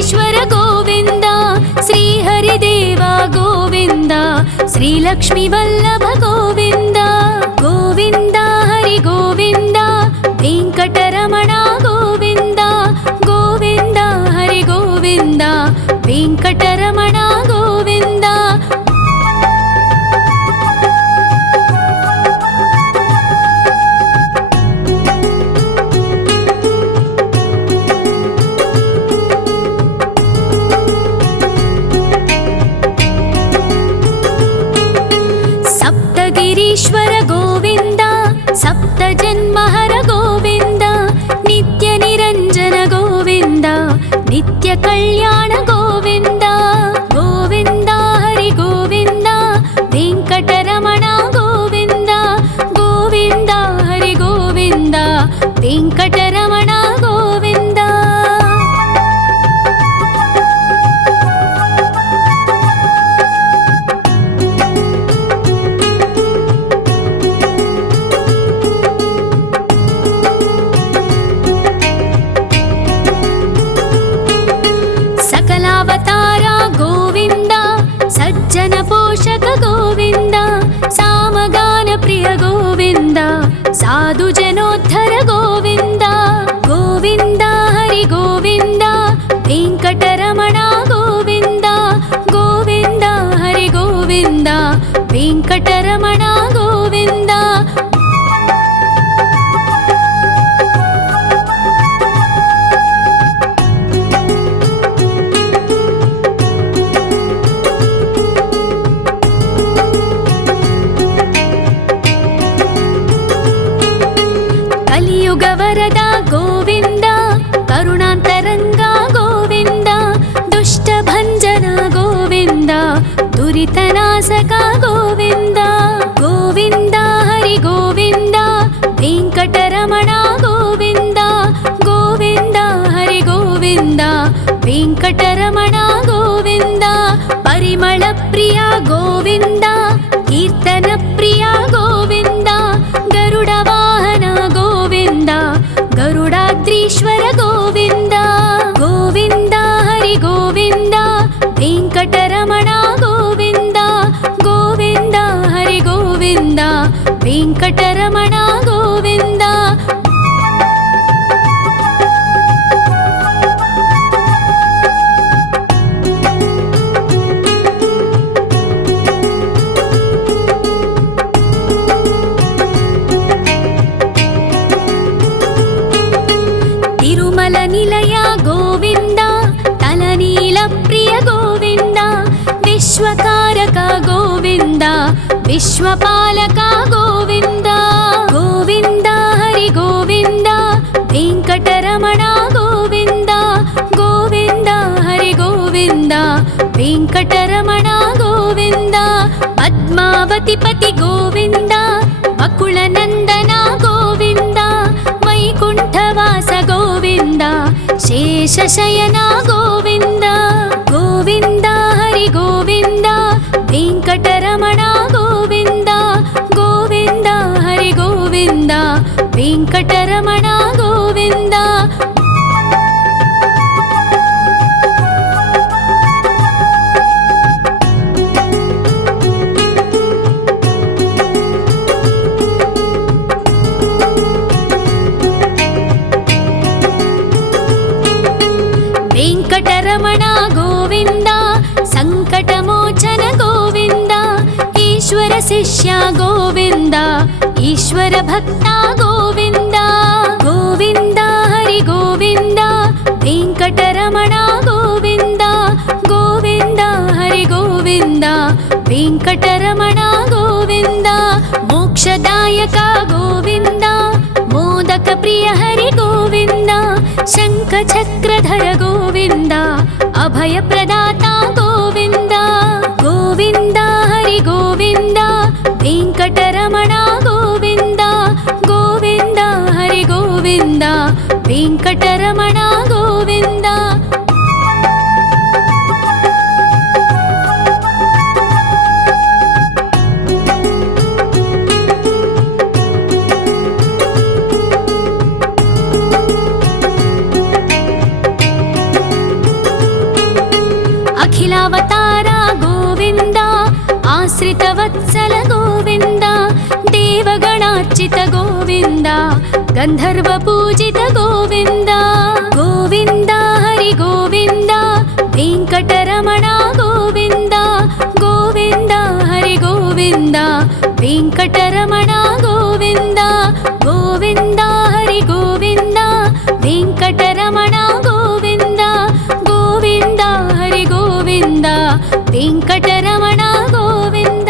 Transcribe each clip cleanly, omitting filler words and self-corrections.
వెంకటేశ్వర గోవింద, శ్రీహరిదేవ గోవింద, శ్రీలక్ష్మీ వల్లభ గోవింద. గోవింద హరి గోవింద, వెంకటరమణ గోవింద. గోవింద హరి గోవింద, వెంకటరమణ గోవింద. సప్తగిరీశ్వర గోవింద, సప్త జన్మహర గోవింద, నిత్య నిరంజన గోవింద, నిత్య కళ్యాణ గోవింద. గోవింద హరి గోవింద, వెంకటరమణ గోవింద. గోవింద హరి గోవింద, వెంకటరమణ గోవింద. సకలావతార గోవింద, సజ్జన పోషక గోవింద, సామగాన ప్రియ గోవింద, సాధు జనోద్ధర గోవింద. గోవింద హరి గోవింద, వెంకటరమణ గోవింద. గోవింద హరి గోవింద, వెంకటరమణ గోవింద. కలియుగ వరద గోవింద, కరుణాంతరంగ గోవింద, దుష్ట భంజన గోవింద, దురితనాశక గోవింద. గోవింద హరి గోవింద, వెంకటరమణ గోవింద. గోవింద హరి గోవింద, వెంకటరమణ గోవింద. పరిమళ ప్రియ గోవింద, కీర్తన ప్రియ గోవింద, గరుడ వాహన గోవింద, గరుడాద్రీశ్వర గోవింద. గోవింద హరి గోవింద, వెంకటరమణ గోవింద. గోవింద హరి గోవింద, వెంకటరమణ గోవింద. తిరుమల నిలయ గోవింద, తలనీల ప్రియ గోవింద, విశ్వకారక గోవింద, విశ్వపాలక గోవింద. గోవింద హరి గోవింద, వెంకటరమణ గోవింద. గోవింద హరి గోవింద, వెంకటరమణ గోవింద. పద్మావతి పతి గోవింద, వకుళ నందన గోవింద, వైకుంఠవాస గోవింద, శేషశయన గోవింద. గోవింద హరి గోవింద, వెంకటరమణ గోవింద. గోవింద హరి గోవింద, వెంకటరమణ గోవింద. వెంకటరమణ గోవింద, సంకటమోచన గోవింద, ఈశ్వర శిష్య గోవింద, ఈశ్వర భక్త గోవింద. గోవింద హరి గోవింద, వెంకటరమణ గోవింద. గోవింద హరి గోవింద, వెంకటరమణ గోవింద. మోక్షదాయక గోవింద, మోదక ప్రియ హరి గోవింద, శంఖ చక్రధర గోవింద, అభయ ప్రదాత గోవింద. గోవింద హరి గోవింద, వెంకటరమణ గోవింద. గోవింద హరి గోవింద, వెంకటరమణ గోవింద. रामाश्रितवत्सल गोविन्द देवगणार्चित गोविन्द गन्धर्वपूजित गोविन्द गोविन्द हरि गोविन्द वेङ्कटरमण गोविन्द गोविन्द हरि गोविन्द वेङ्कटरमण गोविन्द गोविन्द हरि गोविन्द वेङ्कटरमण गोविन्द गोविन्द हरि गोविन्द वेङ्कटरमण गोविन्द।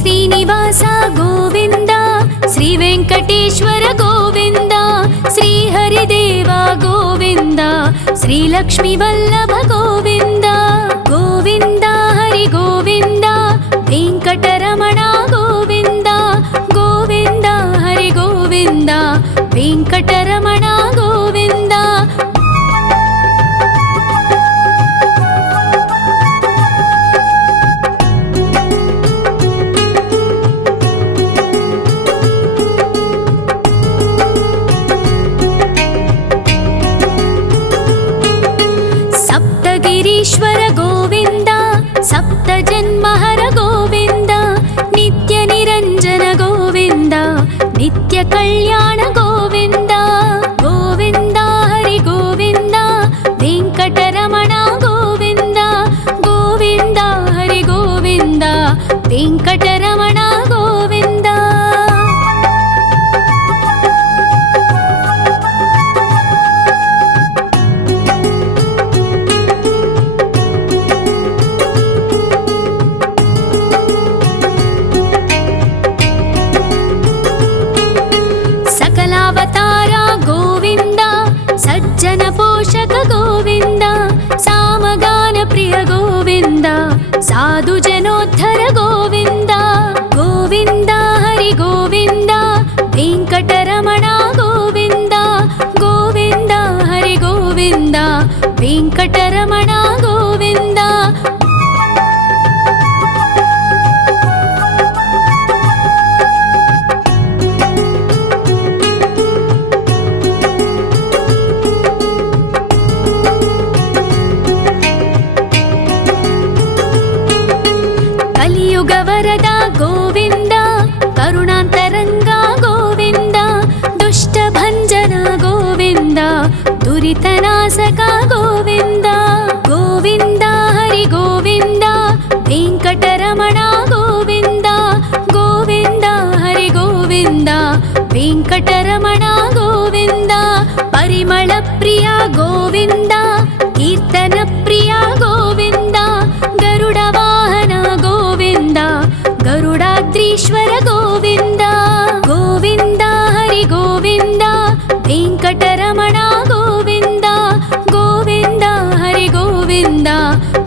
श्रीनिवास गोविन्द श्री वेङ्कटेश्वर गोविन्द श्री हरिदेव गोविन्द श्री लक्ष्मीवल्लभ गोविन्द गोविन्द हरि गोविन्द वेङ्कटरमण गोविन्द गोविन्द हरि गोविन्द वेङ्कटरमण गोविन्द। गिरीश्वर गोविन्द सप्तजन्महर गोविन्द नित्यनिरञ्जन गोविन्द नित्यकल्याण गोविन्द गोविन्द हरि गोविन्द वेङ्कटरमण गोविन्द गोविन्द हरि गोविन्द वेङ्कटरमण गोविन्द। सकलावतारा गोविन्द सज्जन पोषक गोविन्द सामगान प्रिय गोविन्द साधु जनोद्धर गोविन्द गोविन्द हरि गोविन्द वेङ्कटरमण गोविन्द गोविन्द हरि गोविन्द वेङ्कटरमण गोविन्द। कलियुगवरद गोविन्द करुणान्तरङ्गा गोविन्द दुष्टभञ्जन गोविन्द दुरितनाशक गोविन्द गोविन्द हरि गोविन्द वेङ्कटरमण गोविन्द गोविन्द हरि गोविन्द वेङ्कटरमण गोविन्द। परिमल प्रिय गोविन्द कीर्तन प्रिय गोविन्द गरुड वाहन गोविन्द गरुडाद्रीश्वर गोविन्द गोविन्द हरि गोविन्द वेङ्कटरमण गोविन्द गोविन्द हरि गोविन्द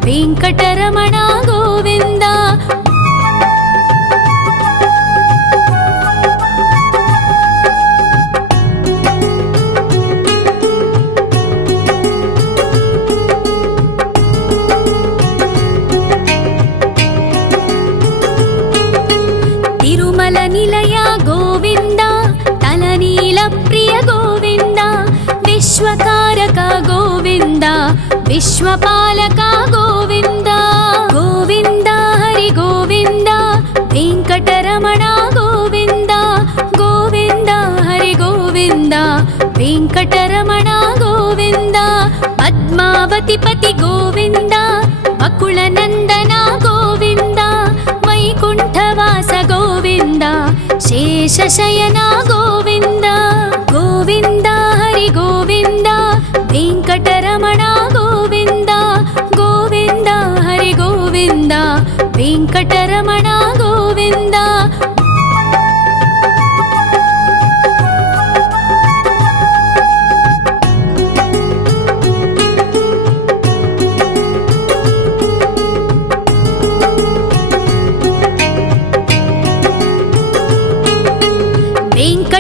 वेङ्कटरमण गोविन्द। तिरुमल निलय गोविन्द तलनील प्रिय गोविन्द विश्वकारक गोविन्द विश्वपालक गोविन्द गोविन्द हरि गोविन्द वेङ्कटरमण गोविन्द गोविन्द हरि गोविन्द वेङ्कटरमण गोविन्द। पद्मावतिपति गोविन्द बकुलनन्दन गोविन्द वैकुण्ठवास गोविन्द शेषशयन गोविन्द गोविन्द हरि गोविन्द वेङ्कटरमण गोविन्द गोविन्द हरि गोविन्द वेङ्कटरमण गोविन्द।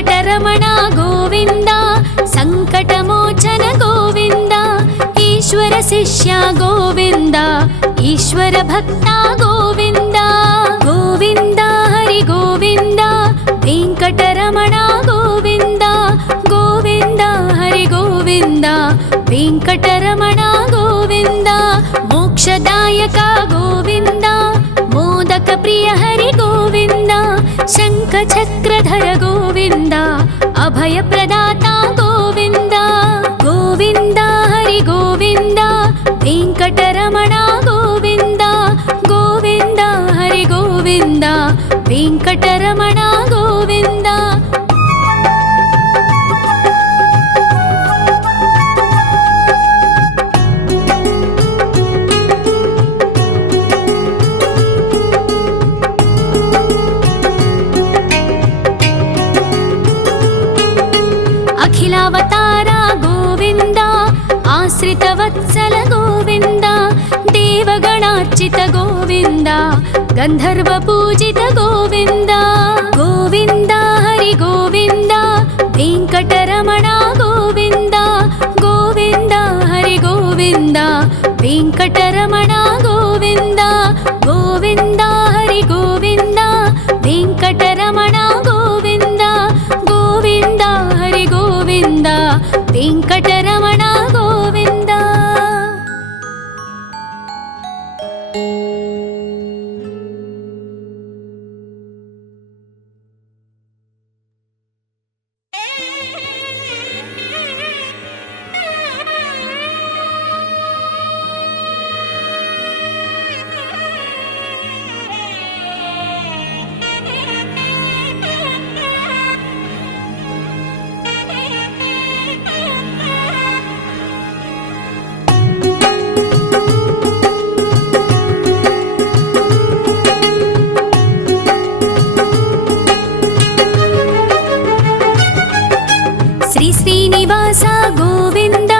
వెంకటరమణ గోవింద సంకటమోచన గోవింద ఈశ్వర శిష్య గోవింద ఈశ్వర భక్త గోవింద గోవింద హరి గోవింద వెంకటరమణ గోవింద గోవింద హరి గోవింద వెంకటరమణ గోవింద మోక్షదాయక గోవింద మోదక ప్రియ హరి గోవింద శంఖ చక్రధర గోవింద అభయ ప్రదాత గోవింద గోవింద హరి గోవింద వెంకటరమణ గోవింద గోవింద హరి గోవింద వెంకటరమణ గోవింద అఖిలావతార గోవింద ఆశ్రిత వత్సల గోవింద దేవగణార్చిత గోవింద గంధర్వ పూజిత గోవింద గోవింద హరి గోవింద వెంకటరమణ గోవింద గోవింద హరి గోవింద వెంకటరమణ గోవింద గోవింద హరి గోవింద వెంకటరమణ గోవింద గోవింద హరి గోవింద వెంకటరమణ గోవింద శ్రీ శ్రీనివాస గోవింద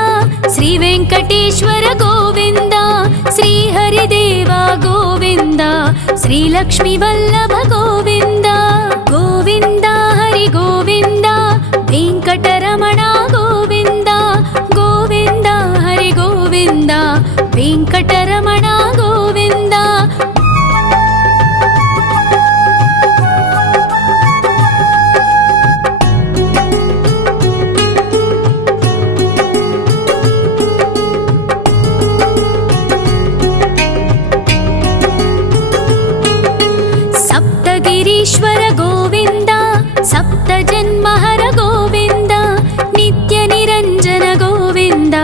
శ్రీ వెంకటేశ్వర గోవింద శ్రీ హరిదేవ గోవింద శ్రీ లక్ష్మీ వల్లభ గోవింద గోవింద హరి గోవింద వెంకటరమణ గోవింద గోవింద హరి గోవింద వెంకటరమణ గోవింద సప్తగిరీశ్వర గోవింద సప్త జన్మహర గోవింద నిత్య నిరంజన గోవింద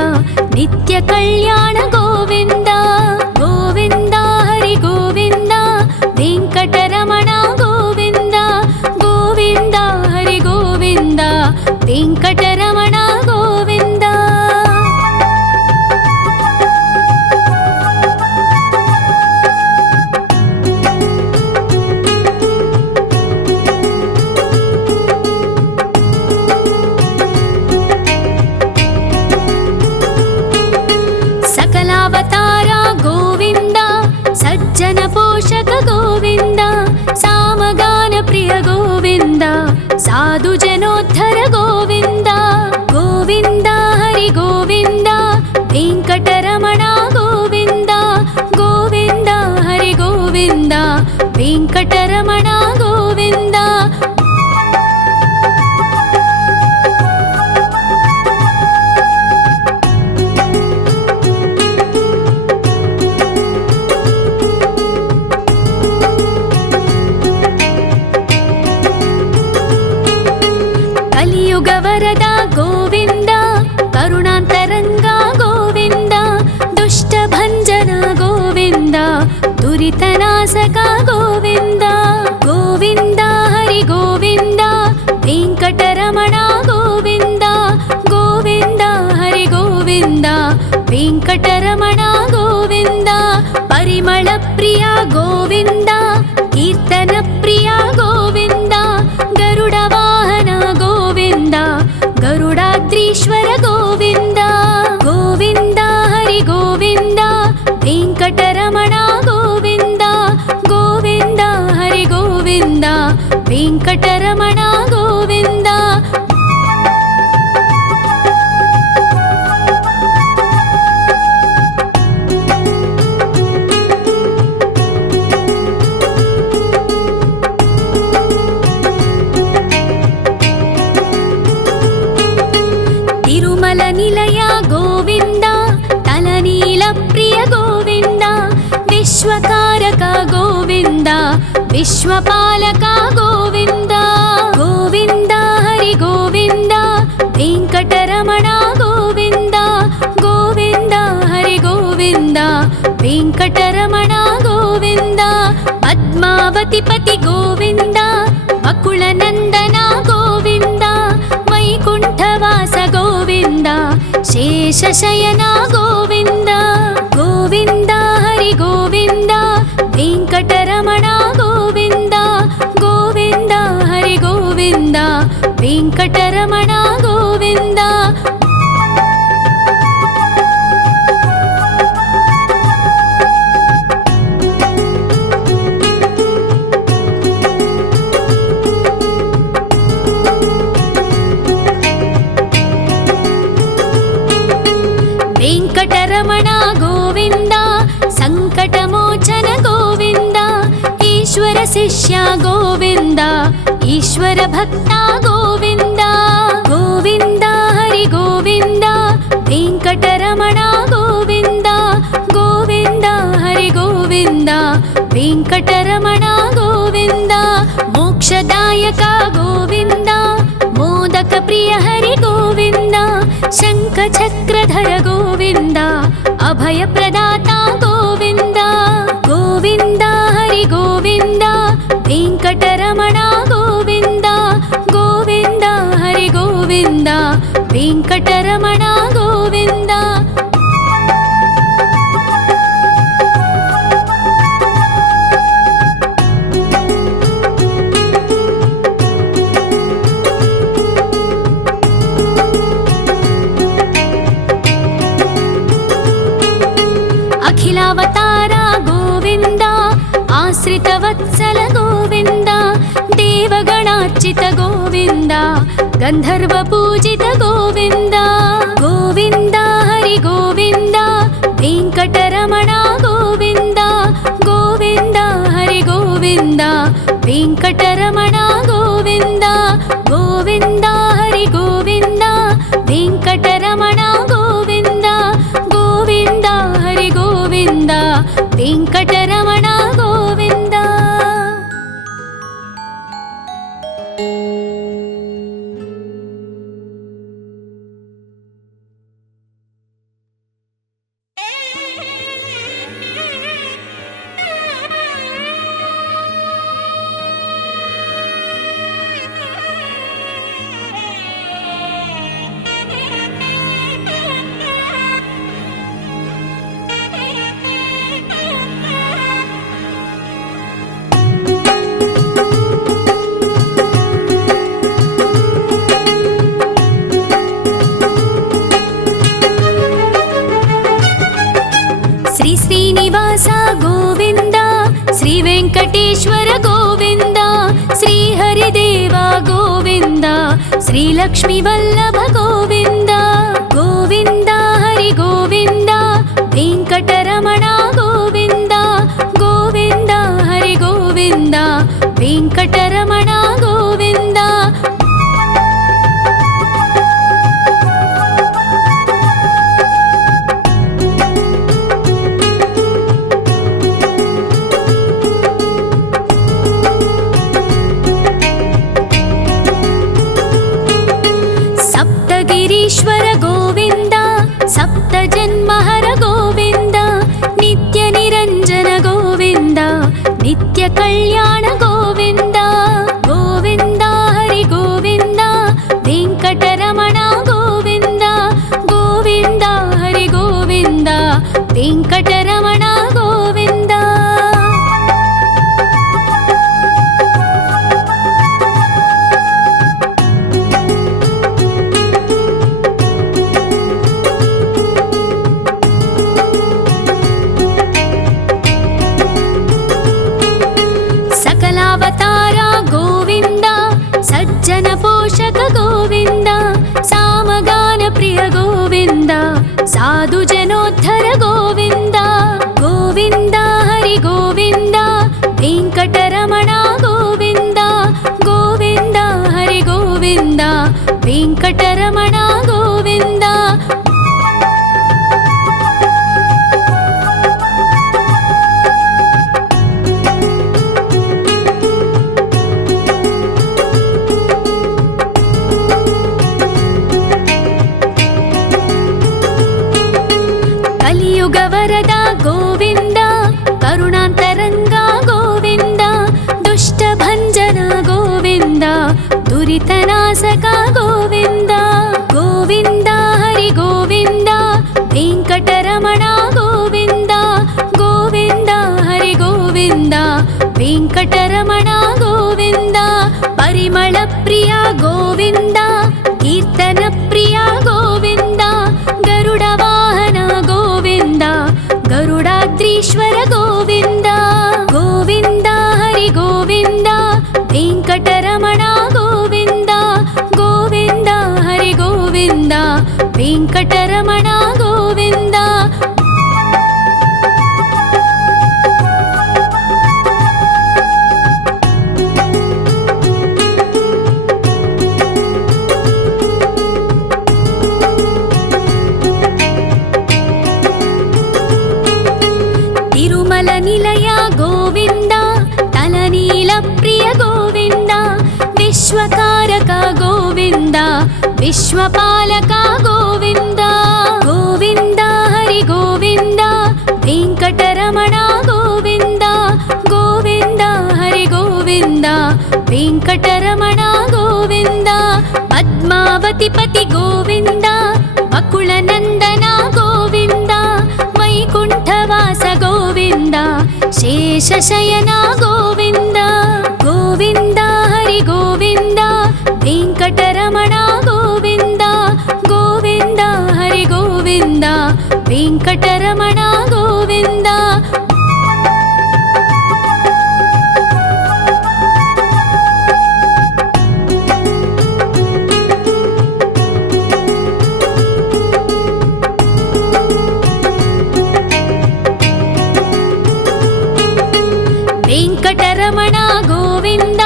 నిత్య కళ్యాణ గోవింద గోవింద హరి గోవింద వెంకటరమణ గోవింద గోవింద హరి గోవింద వెంకటరమణ గోవింద సకలావతార గోవింద సజ్జన పోషక గోవింద సామగాన ప్రియ గోవింద సాధు జనోద్ధర గోవింద గోవింద హరి గోవింద వెంకటరమణ గోవింద గోవింద హరి గోవింద వెంకటరమణ గోవింద కలియుగ వరద గోవింద కరుణాంతరంగ గోవింద దుష్ట భంజన గోవింద దురితనాశక గోవింద గోవింద హరి గోవింద వెంకటరమణ గోవింద గోవింద హరి గోవింద వెంకటరమణ గోవింద పరిమళ ప్రియ గోవింద కీర్తన ప్రియ గోవింద గరుడ వాహన గోవింద గరుడాద్రీశ్వర గోవింద గోవింద హరి గోవింద వెంకటరమణ గోవింద గోవింద హరి గోవింద विश्वकारक गोविन्द विश्वपालक गोविन्द गोविन्द हरि गोविन्द वेङ्कटरमण गोविन्द गोविन्द हरि गोविन्द वेङ्कटरमण गोविन्द पद्मावतिपति गोविन्द वकुलनन्दन गोविन्द वैकुण्ठवास गोविन्द शेषशयन गोविन्द गोविन्द हरि गोविन्द वेङ्कटरमण गोविन्द गोविन्द हरि गोविन्द वेङ्कटरमण गोविन्द वेङ्कटरमण गोविन्द सङ्कटमोचन गोविन्द ईश्वर शिष्य गोविन्द ईश्वर भक्त गोविन्द गोविन्द हरि गोविन्द वेङ्कटरमण गोविन्द गोविन्द हरि गोविन्द वेङ्कटरमण गोविन्द मोक्षदायक गोविन्द मोदक प्रिय हरि गोविन्द शङ्खचक्रधर गोविन्द अभयप्रदाता गोविन्द गोविन्द हरि गोविन्द वेङ्कटरमण गोविन्द गोविन्द हरि गोविन्द वेङ्कटरमण गोविन्द अखिलावतार गोविन्द आश्रितवत्सल गोविन्द देवगणार्चित गोविन्द गन्धर्वपूजित गोविन्द गोविन्द हरि गोविन्द वेङ्कटरमण गोविन्द गोविन्द हरि गोविन्द वेङ्कटरमण गोविन्द गोविन्द हरि गोविन्द वेङ्कटरमण गोविन्द गोविन्द हरि गोविन्द वेङ्कटरमण गोविन्द श्रीनिवास गोविन्द श्रीवेङ्कटेश्वर गोविन्द श्रीहरिदेव गोविन्द श्रीलक्ष्मीवल्लभ गोविन्द गोविन्द हरि गोविन्द वेङ्कटरमण गोविन्द गोविन्द हरि गोविन्द वेङ्कटरमण गोविन्द ईश्वर गोविन्द सप्तजन्महर गोविन्द नित्यनिरञ्जन गोविन्द नित्यकल्याण गोविन्द गोविन्द हरि गोविन्द वेङ्कटरमण गोविन्द गोविन्द हरि गोविन्द वेङ्कटरमण गोविन्द सकलावतार गोविन्द सज्जन पोषक गोविन्द सामगान प्रिय गोविन्द साधु जनोद्धर गोविन्द गोविन्द हरि गोविन्द वेङ्कटरमण गोविन्द गोविन्द हरि गोविन्द वेङ्कटरमण गोविन्द ಭಕ್ತವರದ ಗೋವಿಂದ ಕರುಣಾಂತರಂಗ ಗೋವಿಂದ ದುಷ್ಟಭಂಜನ ಗೋವಿಂದ ದುರಿತನಾಶಕ ಗೋವಿಂದ ಗೋವಿಂದ ಹರಿ ಗೋವಿಂದ ವೆಂಕಟರಮಣ ಗೋವಿಂದ ಗೋವಿಂದ ಹರಿ ಗೋವಿಂದ ವೆಂಕಟರಮಣ ಗೋವಿಂದ ಪರಿಮಳ ಪ್ರಿಯ ಗೋವಿಂದ ಕೀರ್ತನ ಪ್ರಿಯ ಗೋವಿಂದ ಗರುಡ ವಾಹನ ಗೋವಿಂದ ಗರುಡಾದ್ರೀಶ್ವರ ಗೋವಿಂದ ಗೋವಿಂದ ಹರಿ ಗೋವಿಂದ ವೆಂಕಟರಮಣ ಗೋವಿಂದ ಗೋವಿಂದ ಹರಿ ಗೋವಿಂದ ವೆಂಕಟರಮಣ ಗೋವಿಂದ ತಿರುಮಲ ನಿಲಯ ಗೋವಿಂದ ತಲನೀಲ ಪ್ರಿಯ ಗೋವಿಂದ ವಿಶ್ವಕಾರಕ ಗೋವಿಂದ ವಿಶ್ವಪಾಲಕ ಗೋವಿಂದ ಗೋವಿಂದ ಹರಿ ಗೋವಿಂದ ವೆಂಕಟರಮಣ ಗೋವಿಂದ ಗೋವಿಂದ ಹರಿ ಗೋವಿಂದ ವೆಂಕಟರಮಣ ಗೋವಿಂದ ಪದ್ಮಾವತಿ ಪತಿ ಗೋವಿಂದ ಬಕುಳ ನಂದನ ಗೋವಿಂದ ವೈಕುಂಠವಾಸ ಗೋವಿಂದ ಶೇಷಶಯನ ಗೋವಿಂದ ಗೋವಿಂದ ಹರಿ ಗೋವಿಂದ ವೆಂಕಟರಮಣ ಗೋವಿಂದ ಗೋವಿಂದ ಹರಿ ಗೋವಿಂದ ವೆಂಕಟರಮಣ ಗೋವಿಂದ ವೆಂಕಟರಮಣ ಗೋವಿಂದ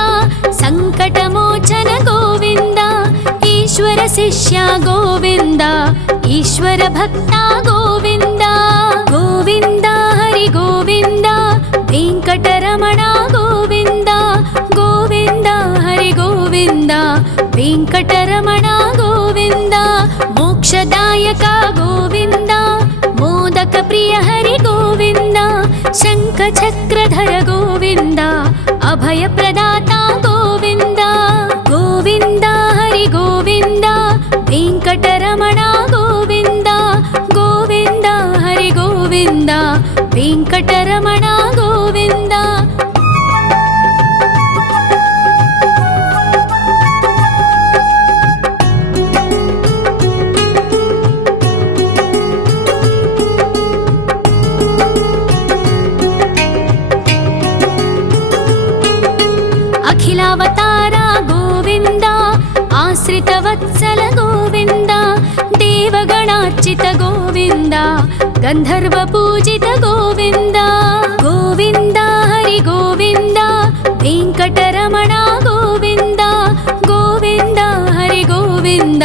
ಸಂಕಟಮೋಚನ ಗೋವಿಂದ ಈಶ್ವರ ಶಿಷ್ಯ ಗೋವಿಂದ ಈಶ್ವರ ಭಕ್ತ ಗೋವಿಂದ ಗೋವಿಂದ ಹರಿ ಗೋವಿಂದ ವೆಂಕಟರಮಣ ಗೋವಿಂದ ಗೋವಿಂದ ಹರಿ ಗೋವಿಂದ ವೆಂಕಟರಮಣ ಗೋವಿಂದ ಮೋಕ್ಷದಾಯಕ ಗೋವಿಂದ ಮೋದಕ ಪ್ರಿಯ ಹರಿ ಗೋವಿಂದ ಶಂಖ ಚಕ್ರಧರ ಗೋವಿಂದ ಅಭಯ ಪ್ರದಾತ ಗೋವಿಂದ ಗೋವಿಂದ ಹರಿ ಗೋವಿಂದ ವೆಂಕಟರಮಣ ಗೋವಿಂದ ಗೋವಿಂದ ಹರಿ ಗೋವಿಂದ ವೆಂಕಟರಮಣ ಗೋವಿಂದ ಅಖಿಲಾವತಾರ ಗೋವಿಂದ ಆಶ್ರಿತ ವತ್ಸಲ ಗೋವಿಂದ ದೇವಗಣಾರ್ಚಿತ ಗೋವಿಂದ ಗಂಧರ್ವ ಪೂಜಿತ ಗೋವಿಂದ ಗೋವಿಂದ ಹರಿ ಗೋವಿಂದ ವೆಂಕಟರಮಣ ಗೋವಿಂದ ಗೋವಿಂದ ಹರಿ ಗೋವಿಂದ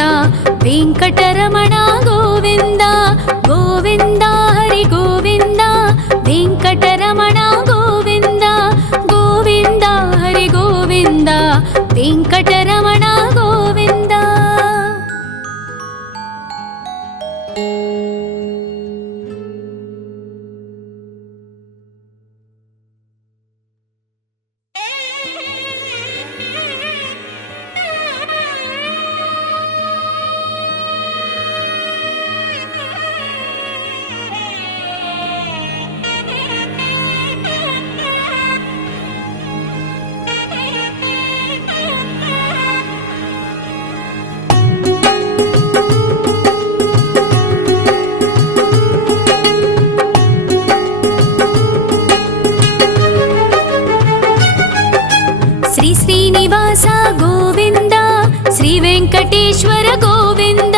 ವೆಂಕಟರಮಣ ಗೋವಿಂದ ಗೋವಿಂದ ಹರಿ ಗೋವಿಂದ ವೆಂಕಟರಮಣ ಗೋವಿಂದ ಗೋವಿಂದ ಹರಿ ಗೋವಿಂದ ವೆಂಕಟರಮಣ ಗೋವಿಂದ ಶ್ರೀ ಶ್ರೀನಿವಾಸ ಗೋವಿಂದ ಶ್ರೀ ವೆಂಕಟೇಶ್ವರ ಗೋವಿಂದ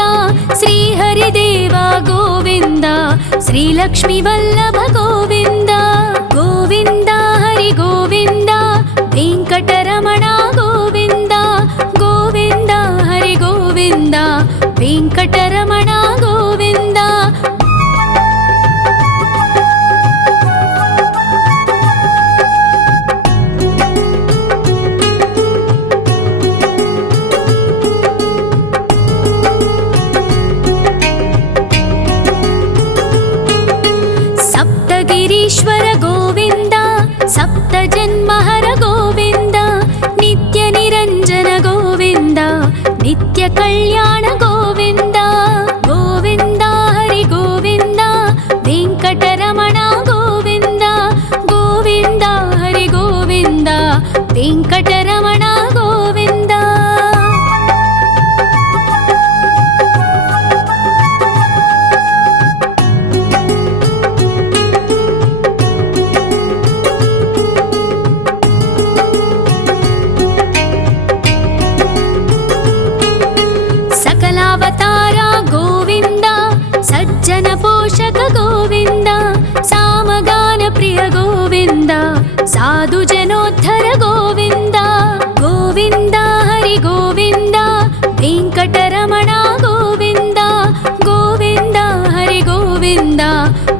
ಶ್ರೀ ಹರಿದೇವ ಗೋವಿಂದ ಶ್ರೀ ಲಕ್ಷ್ಮೀ ವಲ್ಲಭ ಗೋವಿಂದ ಗೋವಿಂದ ಹರಿ ಗೋವಿಂದ ವೆಂಕಟರಮಣ ಗೋವಿಂದ ಗೋವಿಂದ ಹರಿ ಗೋವಿಂದ ವೆಂಕಟರಮಣ ಗೋವಿಂದ कल्याण गोविन्द गोविन्द हरि गोविन्द वेङ्कटरमण गोविन्द गोविन्द हरि गोविन्द वेङ्कटरमण गोविन्द। सकलावतार गोविन्द सज्जन पोषक गोविन्द सामगान प्रिय गोविन्द साधु जनोद्धर गोविन्द गोविन्द हरि गोविन्द वेङ्कटरमण गोविन्द गोविन्द हरि गोविन्द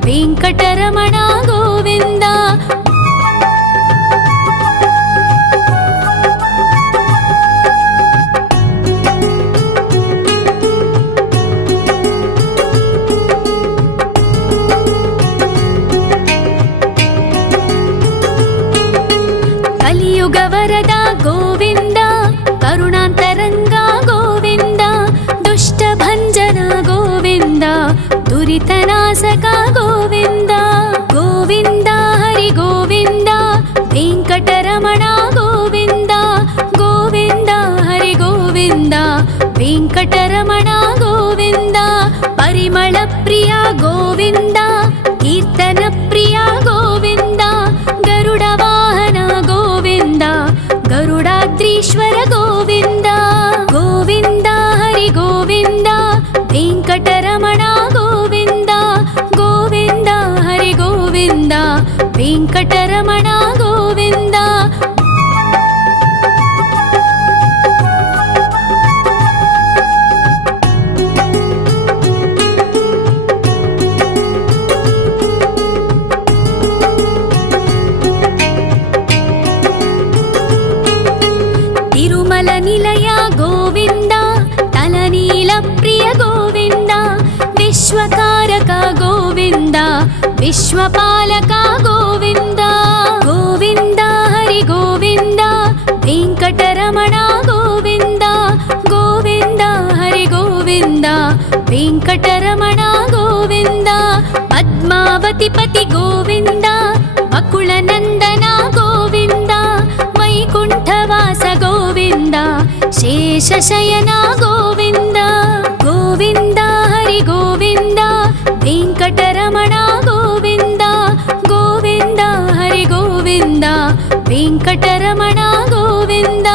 वेङ्कटरमण गोविन्द। कलियुग वरद गोविन्द करुणान्तरङ्ग गोविन्द दुष्टभञ्जन गोविन्द दुरितनाशक गोविन्द गोविन्द हरि गोविन्द वेङ्कटरमण गोविन्द गोविन्द हरि गोविन्द वेङ्कटरमण गोविन्द। परिमल प्रिय गोविन्द कीर्तन प्रिय गोविन्द गरुड वाहन गोविन्द गरुडाद्रीश्वर गोविन्द गोविन्द हरि गोविन्द वेङ्कटरमण गोविन्द गोविन्द हरि गोविन्द वेङ्कटरमण गोविन्द। तिरुमल निलय गोविन्द तलनील प्रिय गोविन्द विश्वकारक गोविन्द विश्वपालक गोविन्द गोविन्द हरि गोविन्द वेङ्कटरमण गोविन्द गोविन्द हरि गोविन्द वेङ्कटरमण गोविन्द। पद्मावति पति गोविन्द अकुलनन्दन गोविन्द वैकुण्ठवास गोविन्द शेषशयन गोविन्द गोविन्द हरि गोविन्द वेङ्कटरमण गोविन्द गोविन्द हरि गोविन्द वेङ्कटरमण गोविन्द।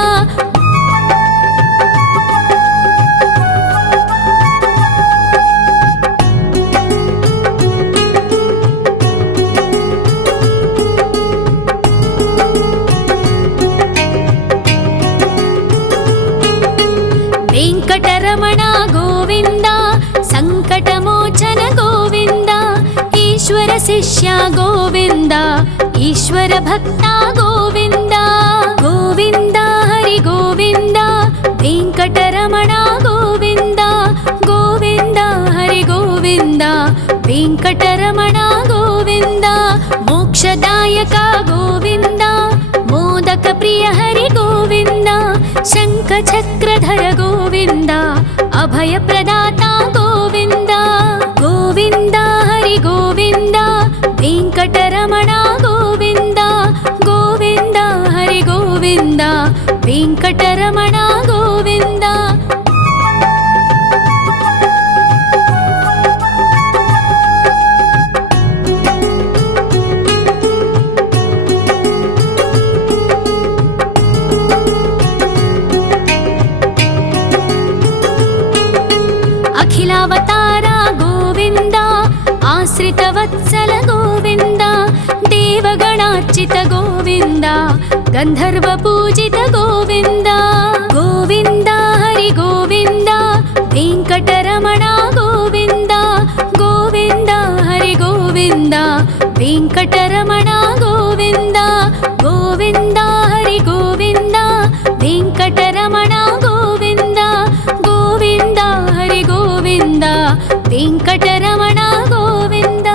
वेङ्कटरमण गोविन्द सङ्कटमोचन गोविन्द ईश्वर शिष्य गोविन्द ईश्वर भक्त गोविन्द गोविन्द हरि गोविन्द वेङ्कटरमण गोविन्द गोविन्द हरि गोविन्द वेङ्कटरमण गोविन्द। मोक्षदायक गोविन्द मोदक प्रिय हरि गोविन्द शङ्खचक्रधर गोविन्द अभयप्रदाता गोविन्द गोविन्द हरि गोविन्द वेङ्कटरमण गोविन्द गोविन्द हरि गोविन्द वेङ्कटरमण गोविन्द। अखिलावतार गोविन्द आश्रितवत्सल गोविन्द देवगणार्चित गोविन्द गन्धर्वपूजित गोविन्द गोविन्द हरि गोविन्द वेङ्कटरमण गोविन्द गोविन्द हरि गोविन्द वेङ्कटरमण गोविन्द गोविन्द हरि गोविन्द वेङ्कटरमण गोविन्द गोविन्द हरि गोविन्द वेङ्कटरमण गोविन्द।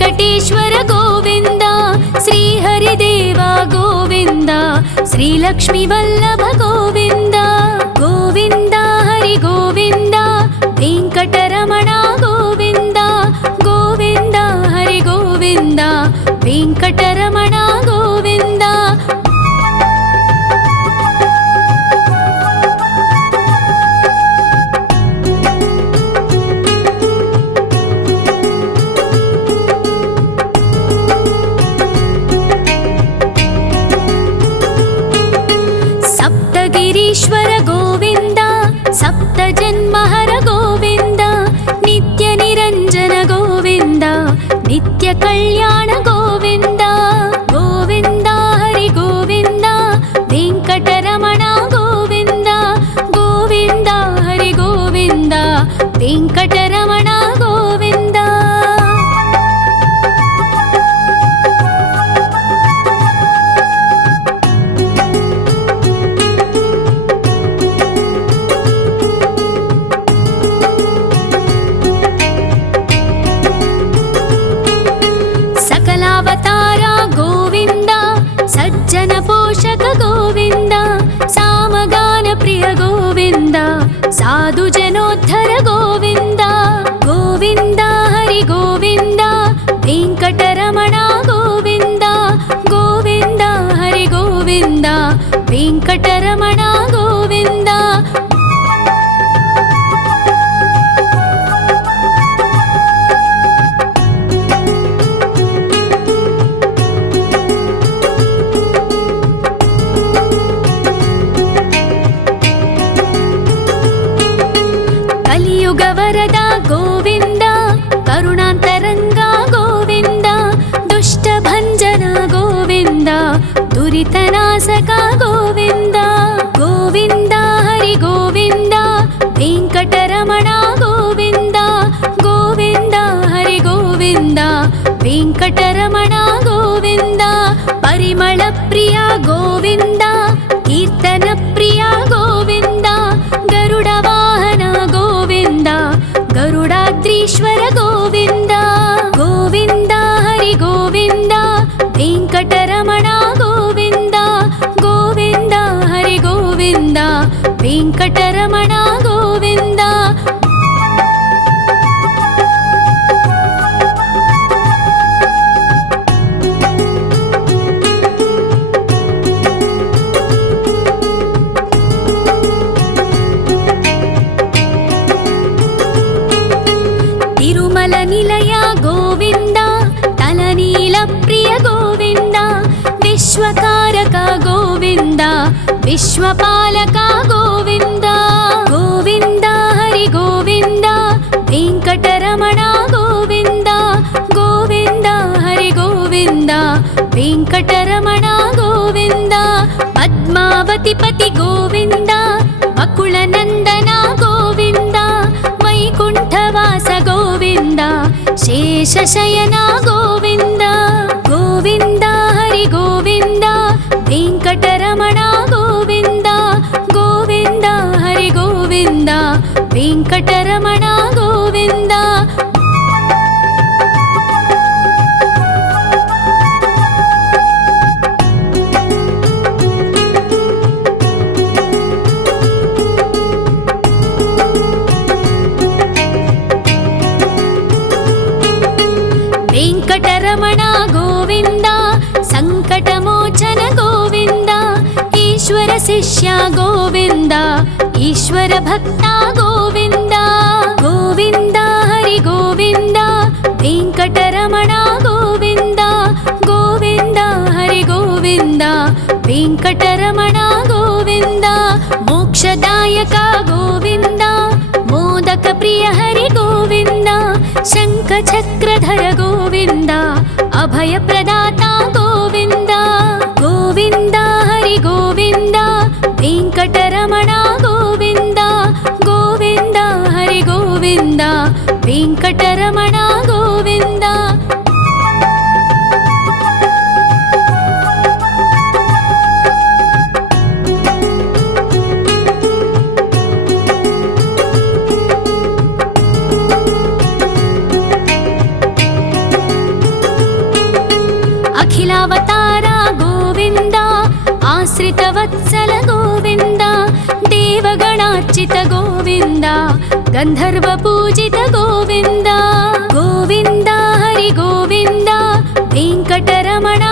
ವೆಂಕಟೇಶ್ವರ ಗೋವಿಂದ, ಶ್ರೀಹರಿದೇವ ಗೋವಿಂದ, ಶ್ರೀಲಕ್ಷ್ಮೀ ವಲ್ಲಭ ಗೋವಿಂದ. ಗೋವಿಂದ ಹರಿ ಗೋವಿಂದ, ವೆಂಕಟರಮಣ ಗೋವಿಂದ. ಗೋವಿಂದ ಹರಿ ಗೋವಿಂದ, ವೆಂಕಟರಮಣ ಗೋವಿಂದ. ಸಪ್ತಗಿರೀಶ್ವರ ಗೋವಿಂದ, ಸಪ್ತ ಜನ್ಮಹರ ಗೋವಿಂದ, ನಿತ್ಯ ನಿರಂಜನ ಗೋವಿಂದ, ನಿತ್ಯ ಕಲ್ಯಾಣ ಗೋವಿಂದ. ಗೋವಿಂದ ಹರಿ ಗೋವಿಂದ, ವೆಂಕಟರಮಣ ಗೋವಿಂದ. ಗೋವಿಂದ ಹರಿ ಗೋವಿಂದ, ವೆಂಕಟರಮಣ ಗೋವಿಂದ. ಅವತಾರ ಗೋವಿಂದ, ಸಜ್ಜನ ಪೋಷಕ ಗೋವಿಂದ, ಸಾಮಗಾನ ಪ್ರಿಯ ಗೋವಿಂದ, ಸಾಧು ಜನೋದ್ಧರ ಗೋವಿಂದ. ಗೋವಿಂದ ಹರಿ ಗೋವಿಂದ, ವೆಂಕಟರಮಣ ಗೋವಿಂದ. ಗೋವಿಂದ ಹರಿ ಗೋವಿಂದ, ವೆಂಕಟರಮಣ ಗೋವಿಂದ. ಕಲಿಯುಗವರದ ಗೋವಿಂದ, ಕರುಣಾಂತರಂಗ ಗೋವಿಂದ, ದುಷ್ಟ ಭಂಜನ ಗೋವಿಂದ, ದುರಿತನಾಶಕ ಗೋವಿಂದ. ಗೋವಿಂದ ಹರಿ ಗೋವಿಂದ, ವೆಂಕಟರಮಣ ಗೋವಿಂದ. ಗೋವಿಂದ ಹರಿ ಗೋವಿಂದ, ವೆಂಕಟರಮಣ ಗೋವಿಂದ. ಪರಿಮಳ ಪ್ರಿಯ ಗೋವಿಂದ, ಕೀರ್ತನ ಪ್ರಿಯ ಗೋವಿಂದ, ಗರುಡ ವಾಹನ ಗೋವಿಂದ, ಗರುಡಾದ್ರೀಶ್ವರ ಗೋವಿಂದ. ಗೋವಿಂದ ಹರಿ ಗೋವಿಂದ, ವೆಂಕಟರಮಣ ಗೋವಿಂದ. ಗೋವಿಂದ ಹರಿ ಗೋವಿಂದ, ವೆಂಕಟರಮಣ ಗೋವಿಂದ. ತಿರುಮಲ ನಿಲಯ ಗೋವಿಂದ, ತಲನೀಲ ಪ್ರಿಯ ಗೋವಿಂದ, ವಿಶ್ವಕಾರಕ ಗೋವಿಂದ, ವಿಶ್ವಪಾಲಕ ಗೋವಿಂದ. ಗೋವಿಂದ ಹರಿ ಗೋವಿಂದ, ವೆಂಕಟರಮಣ ಗೋವಿಂದ. ಗೋವಿಂದ ಹರಿ ಗೋವಿಂದ, ವೆಂಕಟರಮಣ ಗೋವಿಂದ. ಪದ್ಮಾವತಿ ಪತಿ ಗೋವಿಂದ, ಬಕುಳ ನಂದನ ಗೋವಿಂದ, ವೈಕುಂಠವಾಸ ಗೋವಿಂದ, ಶೇಷಶಯನ ಗೋವಿಂದ. ಗೋವಿಂದ ಹರಿ ಗೋವಿಂದ, ವೆಂಕಟರಮಣ ಗೋವಿಂದ. ಗೋವಿಂದ ಹರಿ ಗೋವಿಂದ, ವೆಂಕಟರಮಣ ಗೋವಿಂದ. ವೆಂಕಟರಮಣ ಗೋವಿಂದ, ಸಂಕಟಮೋಚನ ಗೋವಿಂದ, ಈಶ್ವರ ಶಿಷ್ಯ ಗೋವಿಂದ, ಈಶ್ವರ ಭಕ್ತ ಗೋವಿಂದ. ಗೋವಿಂದ ಹರಿ ಗೋವಿಂದ, ವೆಂಕಟರಮಣ ಗೋವಿಂದ. ಗೋವಿಂದ ಹರಿ ಗೋವಿಂದ, ವೆಂಕಟರಮಣ ಗೋವಿಂದ. ಮೋಕ್ಷದಾಯಕ ಗೋವಿಂದ, ಮೋದಕ ಪ್ರಿಯ ಹರಿ ಗೋವಿಂದ, ಶಂಖ ಚಕ್ರಧರ ಗೋವಿಂದ, ಅಭಯ ಪ್ರದಾತ ಗೋವಿಂದ. ಗೋವಿಂದ ಹರಿ ಗೋವಿಂದ, ವೆಂಕಟರಮಣ ಗೋವಿಂದ. ಗೋವಿಂದ ಹರಿ ಗೋವಿಂದ, ವೆಂಕಟರಮಣ ಗೋವಿಂದ. आश्रितवत्सल गोविन्द देवगणार्चित गोविन्द गन्धर्वपूजित गोविन्द गोविन्द हरि गोविन्द वेङ्कटरमण